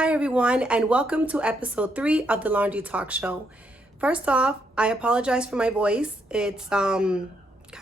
Hi everyone, and welcome to episode 3 of the Laundry Talk Show. First off, I apologize for my voice. It's kind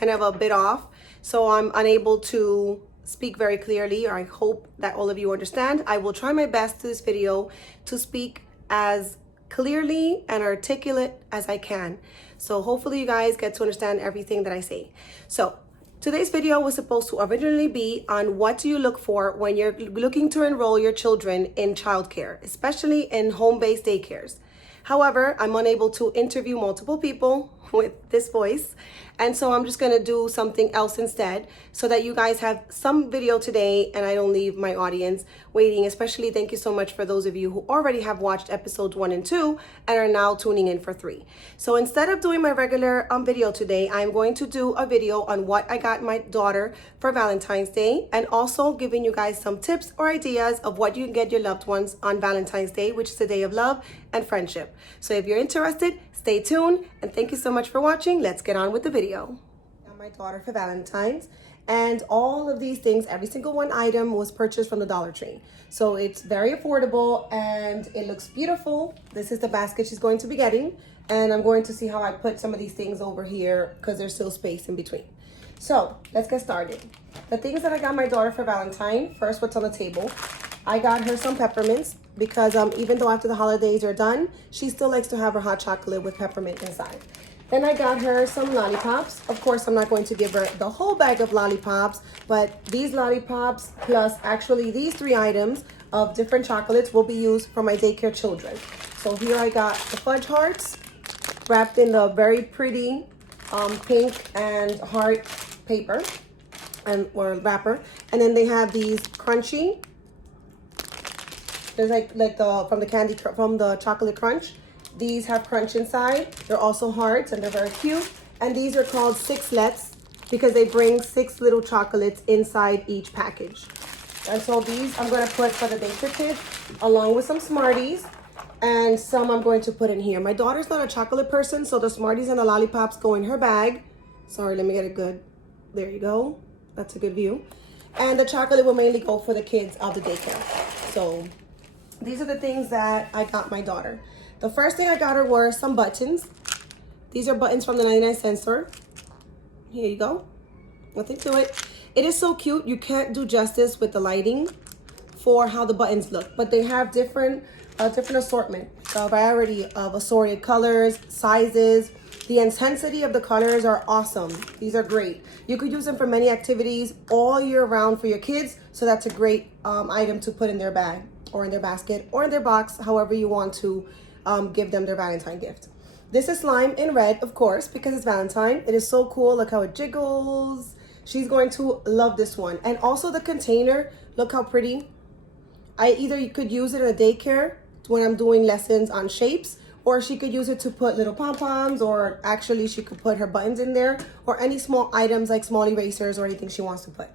of a bit off, so I'm unable to speak very clearly, or I hope that all of you understand. I will try my best to this video to speak as clearly and articulate as I can. So hopefully you guys get to understand everything that I say. So today's video was supposed to originally be on what do you look for when you're looking to enroll your children in childcare, especially in home-based daycares. However, I'm unable to interview multiple people with this voice, and so I'm just gonna do something else instead so that you guys have some video today and I don't leave my audience waiting. Especially thank you so much for those of you who already have watched episodes 1 and 2 and are now tuning in for 3. So instead of doing my regular video today, I'm going to do a video on what I got my daughter for Valentine's Day, and also giving you guys some tips or ideas of what you can get your loved ones on Valentine's Day, which is a day of love and friendship. So if you're interested, stay tuned, and thank you so much for watching. Let's get on with the video. Got my daughter for Valentine's, and all of these things, every single one item was purchased from the Dollar Tree. So it's very affordable and it looks beautiful. This is the basket she's going to be getting, and I'm going to see how I put some of these things over here because there's still space in between. So let's get started. The things that I got my daughter for Valentine, first what's on the table. I got her some peppermints because even though after the holidays are done, she still likes to have her hot chocolate with peppermint inside. Then I got her some lollipops. Of course, I'm not going to give her the whole bag of lollipops, but these lollipops plus actually these 3 items of different chocolates will be used for my daycare children. So here I got the Fudge Hearts wrapped in the very pretty pink and heart paper or wrapper. And then they have these crunchy. There's like from the chocolate crunch. These have crunch inside. They're also hearts and they're very cute. And these are called sixlets because they bring 6 little chocolates inside each package. And so these I'm going to put for the daycare kids along with some Smarties, and some I'm going to put in here. My daughter's not a chocolate person, so the Smarties and the lollipops go in her bag. Sorry, let me get it good. There you go. That's a good view. And the chocolate will mainly go for the kids of the daycare. So these are the things that I got my daughter. The first thing I got her were some buttons. These are buttons from the 99-cent store. Here you go. Nothing to it. It is so cute. You can't do justice with the lighting for how the buttons look, but they have different assortment, a variety of assorted colors, sizes. The intensity of the colors are awesome. These are great. You could use them for many activities all year round for your kids. So that's a great item to put in their bag or in their basket or in their box, however you want to give them their Valentine gift. This is slime in red, of course, because it's Valentine. It is so cool. Look how it jiggles. She's going to love this one. And also the container, look how pretty. You could use it in a daycare when I'm doing lessons on shapes, or she could use it to put little pom-poms, or actually she could put her buttons in there, or any small items like small erasers or anything she wants to put.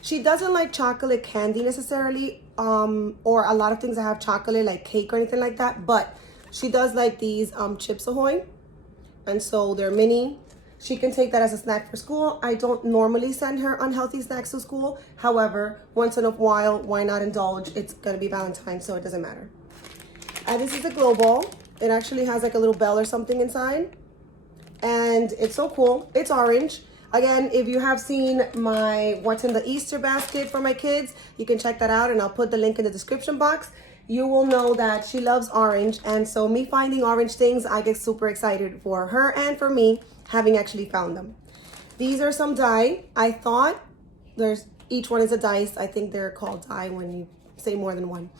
She doesn't like chocolate candy necessarily, or a lot of things that have chocolate like cake or anything like that, but she does like these Chips Ahoy, and so they're mini. She can take that as a snack for school. I don't normally send her unhealthy snacks to school. However, once in a while, why not indulge? It's gonna be Valentine's, so it doesn't matter. This is a glow ball. It actually has like a little bell or something inside. And it's so cool. It's orange. Again, if you have seen my what's in the Easter basket for my kids, you can check that out, and I'll put the link in the description box. You will know that she loves orange, and so me finding orange things, I get super excited for her and for me having actually found them. These are some die. I thought each one is a dice. I think they're called die when you say more than one.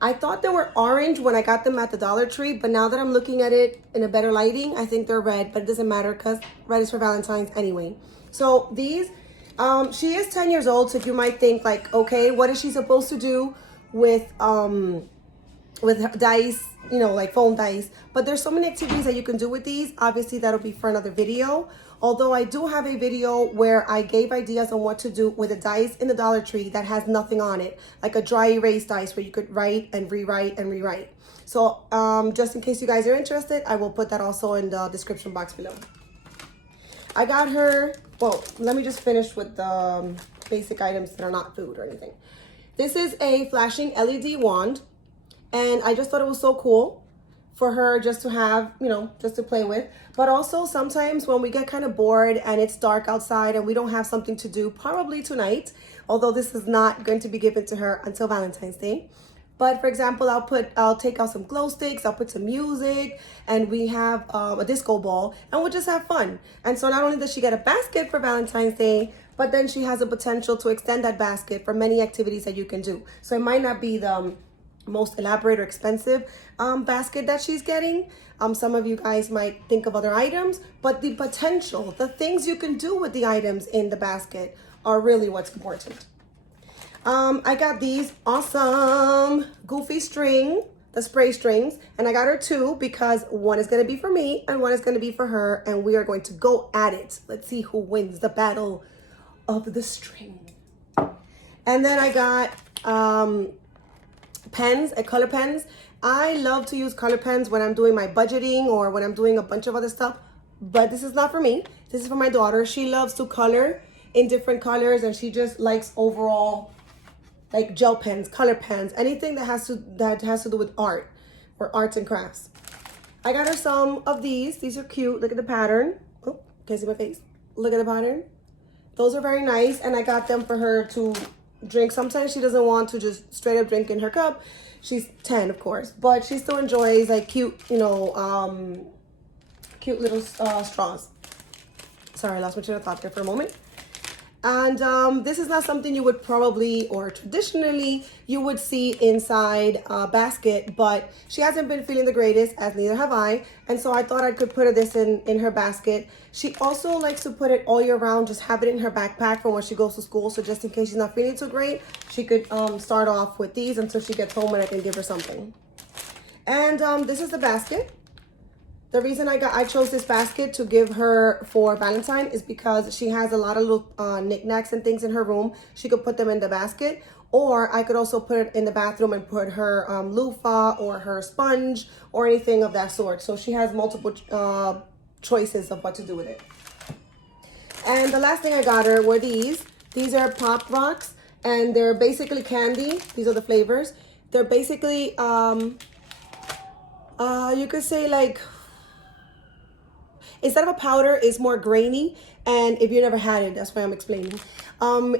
I thought they were orange when I got them at the Dollar Tree, but now that I'm looking at it in a better lighting, I think they're red, but it doesn't matter because red is for Valentine's anyway. So these, she is 10 years old, so you might think like, okay, what is she supposed to do with dice, you know, like foam dice? But there's so many activities that you can do with these. Obviously, that'll be for another video. Although I do have a video where I gave ideas on what to do with a dice in the Dollar Tree that has nothing on it, like a dry erase dice where you could write and rewrite and rewrite. So just in case you guys are interested, I will put that also in the description box below. I got her, well, let me just finish with the basic items that are not food or anything. This is a flashing LED wand, and I just thought it was so cool for her just to have, you know, just to play with. But also sometimes when we get kind of bored and it's dark outside and we don't have something to do, probably tonight, although this is not going to be given to her until Valentine's Day. But for example, I'll take out some glow sticks, I'll put some music, and we have a disco ball, and we'll just have fun. And so not only does she get a basket for Valentine's Day, but then she has a potential to extend that basket for many activities that you can do. So it might not be the most elaborate or expensive basket that she's getting. Some of you guys might think of other items, but the potential, the things you can do with the items in the basket are really what's important. I got these awesome goofy string, the spray strings, and I got her two because one is going to be for me and one is going to be for her, and we are going to go at it. Let's see who wins the battle of the string. And then I got pens, color pens. I love to use color pens when I'm doing my budgeting or when I'm doing a bunch of other stuff, but this is not for me. This is for my daughter. She loves to color in different colors, and she just likes overall like gel pens, color pens, anything that has to do with art or arts and crafts. I got her some of these. These are cute. Look at the pattern. Oh, can you see my face? Look at the pattern. Those are very nice, and I got them for her to drink. Sometimes she doesn't want to just straight up drink in her cup. She's 10, of course, but she still enjoys like cute, you know, cute little straws. Sorry, I lost my train of thought there for a moment. And this is not something you would probably or traditionally you would see inside a basket, but she hasn't been feeling the greatest, as neither have I, and so I thought I could put this in her basket. She also likes to put it all year round, just have it in her backpack for when she goes to school, so just in case she's not feeling too great, she could start off with these until she gets home and I can give her something. And this is the basket. The reason I chose this basket to give her for Valentine is because she has a lot of little knickknacks and things in her room. She could put them in the basket, or I could also put it in the bathroom and put her loofah or her sponge or anything of that sort. So she has multiple choices of what to do with it. And the last thing I got her were these. These are Pop Rocks, and they're basically candy. These are the flavors. They're basically, you could say like, instead of a powder, it's more grainy. And if you never had it, that's why I'm explaining.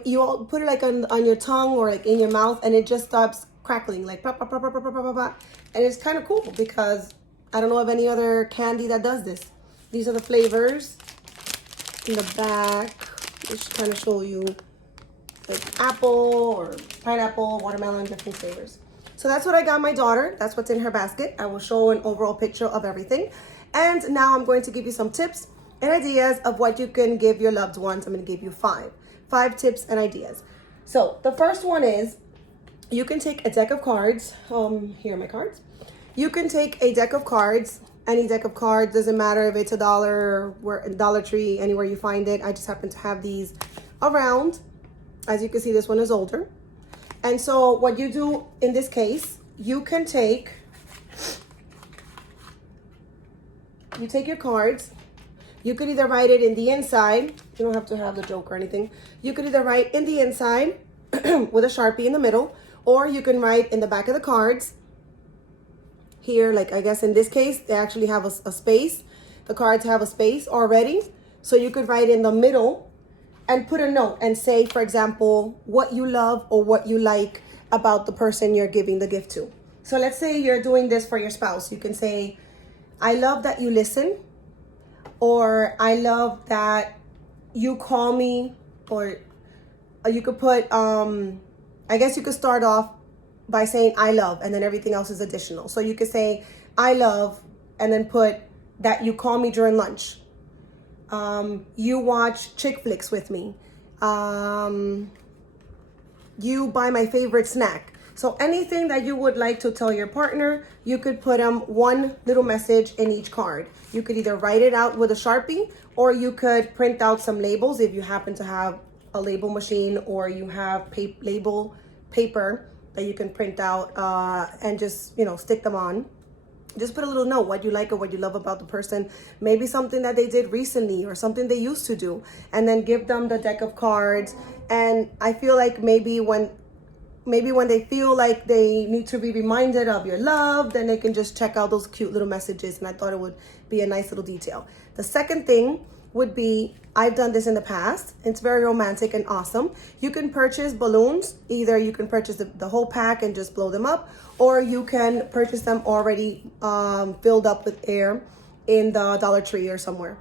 You put it like on your tongue or like in your mouth, and it just stops crackling, like pop, pop, pop, pop, pop, pop, pop, pop. And it's kind of cool because I don't know of any other candy that does this. These are the flavors in the back. Just kind of show you like apple or pineapple, watermelon, different flavors. So that's what I got my daughter. That's what's in her basket. I will show an overall picture of everything. And now I'm going to give you some tips and ideas of what you can give your loved ones. I'm going to give you five tips and ideas. So the first one is you can take a deck of cards. Here are my cards. You can take a deck of cards, any deck of cards, doesn't matter if it's $1 Dollar Tree, anywhere you find it. I just happen to have these around. As you can see, this one is older. And so what you do in this case, you take your cards. You could either write it in the inside. You don't have to have the joke or anything. You could either write in the inside with a Sharpie in the middle, or you can write in the back of the cards. Here, like I guess in this case, they actually have a space. The cards have a space already. So you could write in the middle and put a note and say, for example, what you love or what you like about the person you're giving the gift to. So let's say you're doing this for your spouse. You can say, I love that you listen, or I love that you call me, or you could put, I guess you could start off by saying I love, and then everything else is additional. So you could say I love, and then put that you call me during lunch. You watch chick flicks with me. You buy my favorite snack. So anything that you would like to tell your partner, you could put one little message in each card. You could either write it out with a Sharpie, or you could print out some labels if you happen to have a label machine, or you have label paper that you can print out and just, stick them on. Just put a little note, what you like or what you love about the person, maybe something that they did recently or something they used to do, and then give them the deck of cards. And I feel like maybe when maybe when they feel like they need to be reminded of your love, then they can just check out those cute little messages. And I thought it would be a nice little detail. The second thing would be, I've done this in the past. It's very romantic and awesome. You can purchase balloons. Either you can purchase the whole pack and just blow them up, or you can purchase them already filled up with air in the Dollar Tree or somewhere.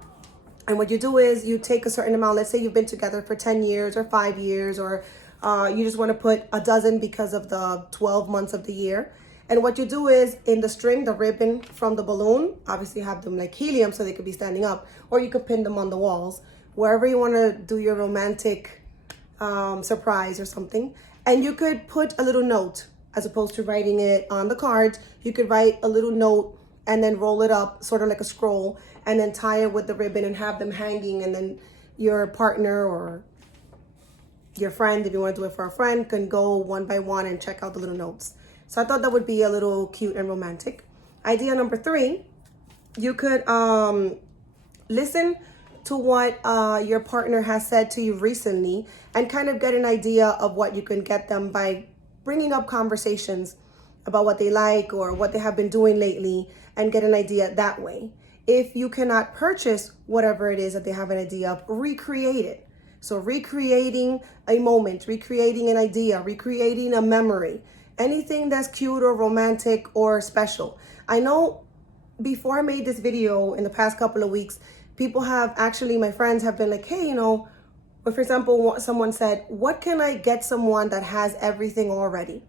And what you do is you take a certain amount. Let's say you've been together for 10 years or 5 years, or you just want to put a dozen because of the 12 months of the year. And what you do is, in the string, the ribbon from the balloon, obviously have them like helium so they could be standing up, or you could pin them on the walls, wherever you want to do your romantic surprise or something. And you could put a little note, as opposed to writing it on the cards. You could write a little note and then roll it up, sort of like a scroll, and then tie it with the ribbon and have them hanging. And then your partner or your friend, if you want to do it for a friend, can go one by one and check out the little notes. So I thought that would be a little cute and romantic. Idea number 3, you could listen to what your partner has said to you recently and kind of get an idea of what you can get them by bringing up conversations about what they like or what they have been doing lately, and get an idea that way. If you cannot purchase whatever it is that they have an idea of, recreate it. So recreating a moment, recreating an idea, recreating a memory, anything that's cute or romantic or special. I know before I made this video in the past couple of weeks, people have actually, my friends have been like, hey, you know, but for example, someone said, what can I get someone that has everything already?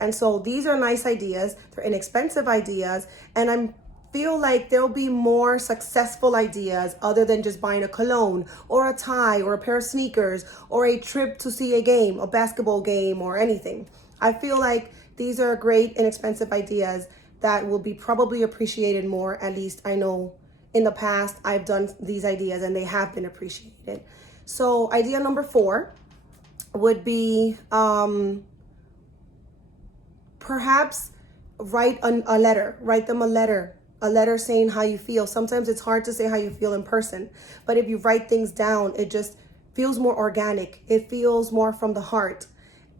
And so these are nice ideas. They're inexpensive ideas. And I feel like there'll be more successful ideas other than just buying a cologne or a tie or a pair of sneakers or a trip to see a game, a basketball game or anything. I feel like these are great inexpensive ideas that will be probably appreciated more. At least I know in the past I've done these ideas and they have been appreciated. So idea number 4 would be perhaps write a letter. Write them a letter saying how you feel. Sometimes it's hard to say how you feel in person, but if you write things down, it just feels more organic. It feels more from the heart.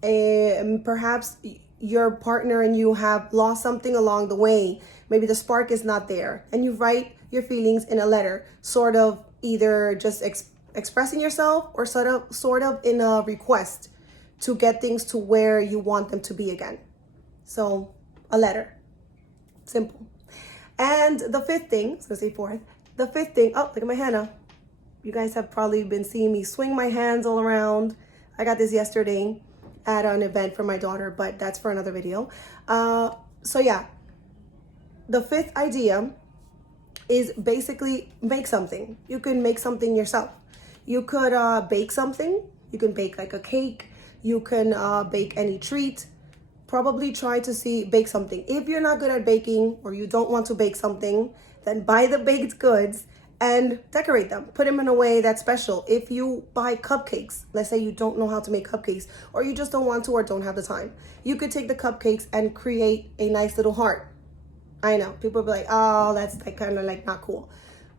And perhaps your partner and you have lost something along the way. Maybe the spark is not there, and you write your feelings in a letter, sort of either just expressing yourself or sort of in a request to get things to where you want them to be again. So a letter, simple. And the 5th thing, I was gonna say 4th, the 5th thing, oh, look at my henna. You guys have probably been seeing me swing my hands all around. I got this yesterday at an event for my daughter, but that's for another video. So yeah, the 5th idea is basically make something. You can make something yourself. You could bake something. You can bake like a cake. You can bake any treat. Probably try to bake something. If you're not good at baking or you don't want to bake something, then buy the baked goods and decorate them. Put them in a way that's special. If you buy cupcakes, let's say you don't know how to make cupcakes, or you just don't want to or don't have the time, you could take the cupcakes and create a nice little heart. I know, people will be like, oh, that's like kind of like not cool.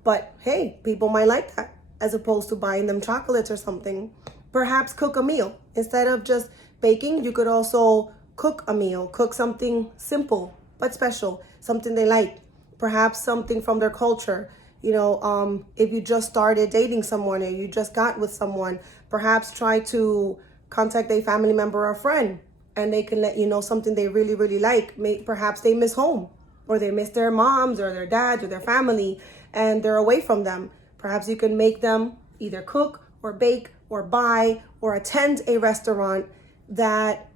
But hey, people might like that, as opposed to buying them chocolates or something. Perhaps cook a meal. Instead of just baking, you could also cook a meal. Cook something simple but special, something they like. Perhaps something from their culture. You know, if you just started dating someone or you just got with someone, perhaps try to contact a family member or friend, and they can let you know something they really, really like. Perhaps they miss home, or they miss their moms or their dads or their family, and they're away from them. Perhaps you can make them either cook or bake or buy or attend a restaurant that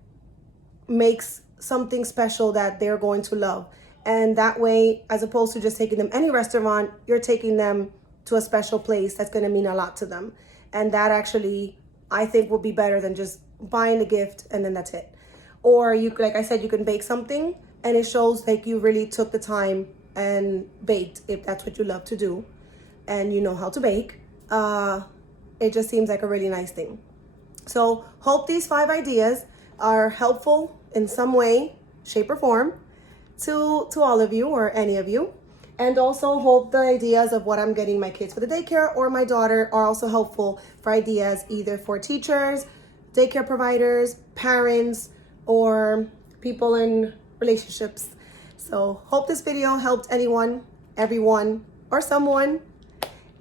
makes something special that they're going to love. And that way, as opposed to just taking them any restaurant, you're taking them to a special place that's going to mean a lot to them. And that actually, I think, will be better than just buying a gift and then that's it. Or you, like I said, you can bake something and it shows like you really took the time and baked, if that's what you love to do and you know how to bake. It just seems like a really nice thing. So hope these 5 ideas are helpful in some way, shape or form to all of you or any of you. And also hope the ideas of what I'm getting my kids for the daycare or my daughter are also helpful for ideas either for teachers, daycare providers, parents, or people in relationships. So hope this video helped anyone, everyone, or someone.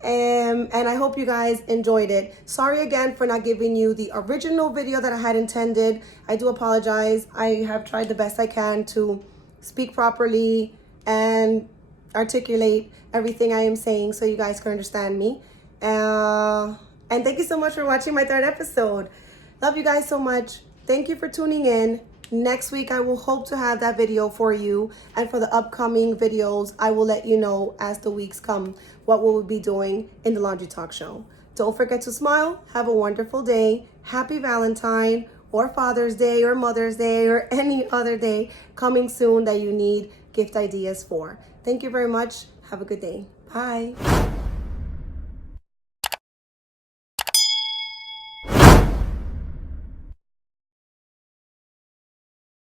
And I hope you guys enjoyed it. Sorry again for not giving you the original video that I had intended. I do apologize. I have tried the best I can to speak properly and articulate everything I am saying so you guys can understand me. And thank you so much for watching my 3rd episode. Love you guys so much. Thank you for tuning in. Next week, I will hope to have that video for you. And for the upcoming videos, I will let you know as the weeks come what we will be doing in the Laundry Talk Show. Don't forget to smile. Have a wonderful day. Happy Valentine or Father's Day or Mother's Day or any other day coming soon that you need gift ideas for. Thank you very much. Have a good day. Bye.